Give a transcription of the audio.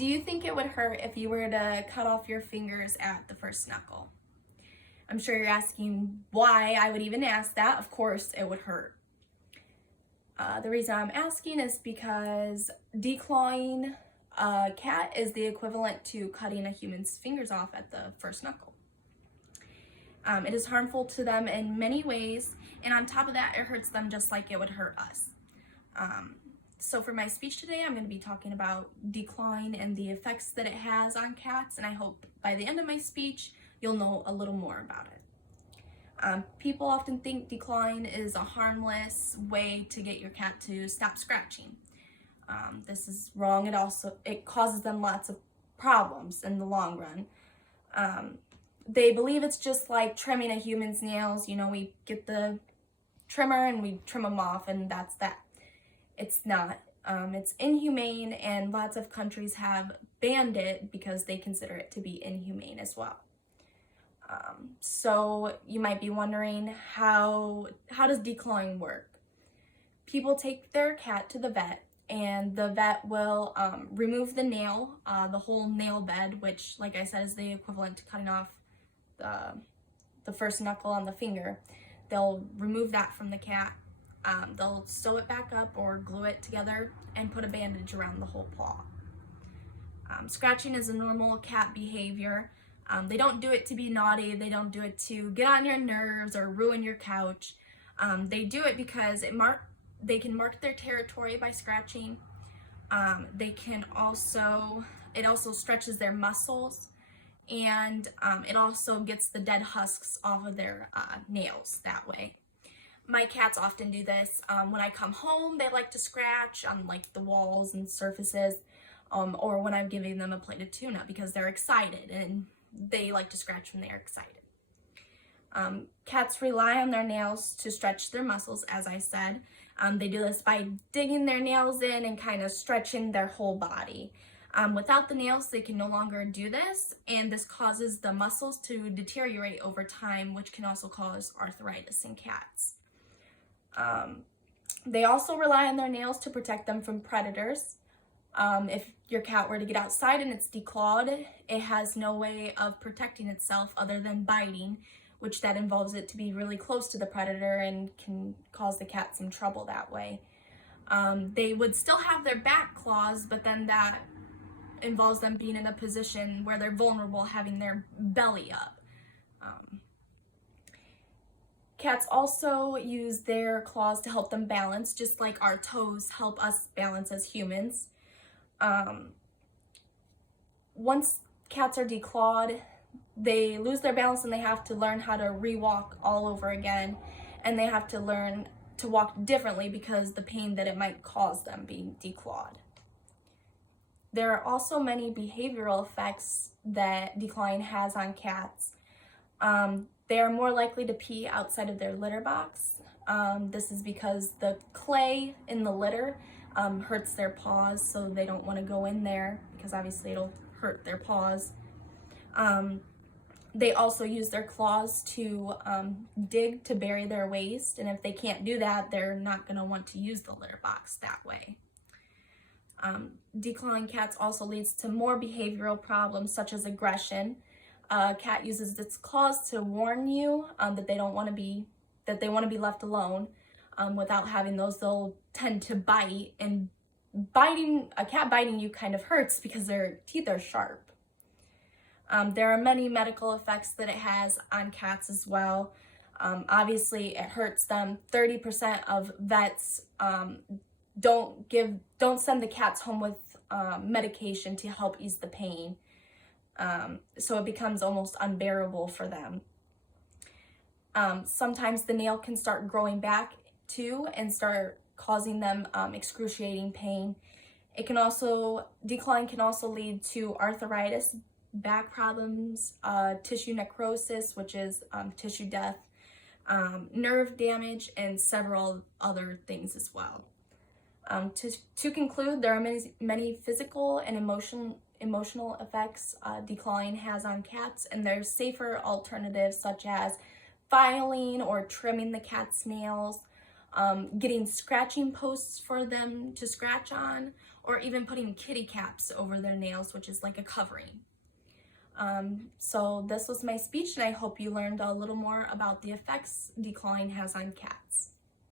Do you think it would hurt if you were to cut off your fingers at the first knuckle? I'm sure you're asking why I would even ask that. Of course, it would hurt. The reason I'm asking is because declawing a cat is the equivalent to cutting a human's fingers off at the first knuckle. It is harmful to them in many ways, and on top of that, it hurts them just like it would hurt us. So for my speech today, I'm going to be talking about declawing and the effects that it has on cats, and I hope by the end of my speech, you'll know a little more about it. People often think declawing is a harmless way to get your cat to stop scratching. This is wrong. It causes them lots of problems in the long run. They believe it's just like trimming a human's nails. You know, we get the trimmer and we trim them off, and that's that. It's not. It's inhumane, and lots of countries have banned it because they consider it to be inhumane as well. So you might be wondering, how does declawing work? People take their cat to the vet, and the vet will remove the nail, the whole nail bed, which, like I said, is the equivalent to cutting off the first knuckle on the finger. They'll remove that from the cat. They'll sew it back up or glue it together and put a bandage around the whole paw. Scratching is a normal cat behavior. They don't do it to be naughty. They don't do it to get on your nerves or ruin your couch. They do it because they can mark their territory by scratching. It also stretches their muscles, and it also gets the dead husks off of their nails that way. My cats often do this. When I come home, they like to scratch on like the walls and surfaces, or when I'm giving them a plate of tuna because they're excited, and they like to scratch when they're excited. Cats rely on their nails to stretch their muscles, as I said. They do this by digging their nails in and kind of stretching their whole body. Without the nails, they can no longer do this, and this causes the muscles to deteriorate over time, which can also cause arthritis in cats. They also rely on their nails to protect them from predators. If your cat were to get outside and it's declawed, it has no way of protecting itself other than biting, which that involves it to be really close to the predator and can cause the cat some trouble that way. They would still have their back claws, but then that involves them being in a position where they're vulnerable, having their belly up. Cats also use their claws to help them balance, just like our toes help us balance as humans. Once cats are declawed, they lose their balance and they have to learn how to re-walk all over again, and they have to learn to walk differently because the pain that it might cause them being declawed. There are also many behavioral effects that declawing has on cats. They are more likely to pee outside of their litter box. This is because the clay in the litter hurts their paws, so they don't want to go in there because obviously it'll hurt their paws. They also use their claws to dig to bury their waste, and if they can't do that, they're not going to want to use the litter box that way. Declawing cats also leads to more behavioral problems such as aggression. A cat uses its claws to warn you that they want to be left alone. Without having those, they'll tend to bite, and a cat biting you kind of hurts because their teeth are sharp. There are many medical effects that it has on cats as well. Obviously, it hurts them. 30% of vets don't send the cats home with medication to help ease the pain. So it becomes almost unbearable for them. Sometimes the nail can start growing back too and start causing them excruciating pain. Declawing can also lead to arthritis, back problems, tissue necrosis, which is tissue death, nerve damage, and several other things as well. To conclude, there are many physical and emotional effects declawing has on cats, and there's safer alternatives such as filing or trimming the cat's nails, getting scratching posts for them to scratch on, or even putting kitty caps over their nails, which is like a covering. So this was my speech, and I hope you learned a little more about the effects declawing has on cats.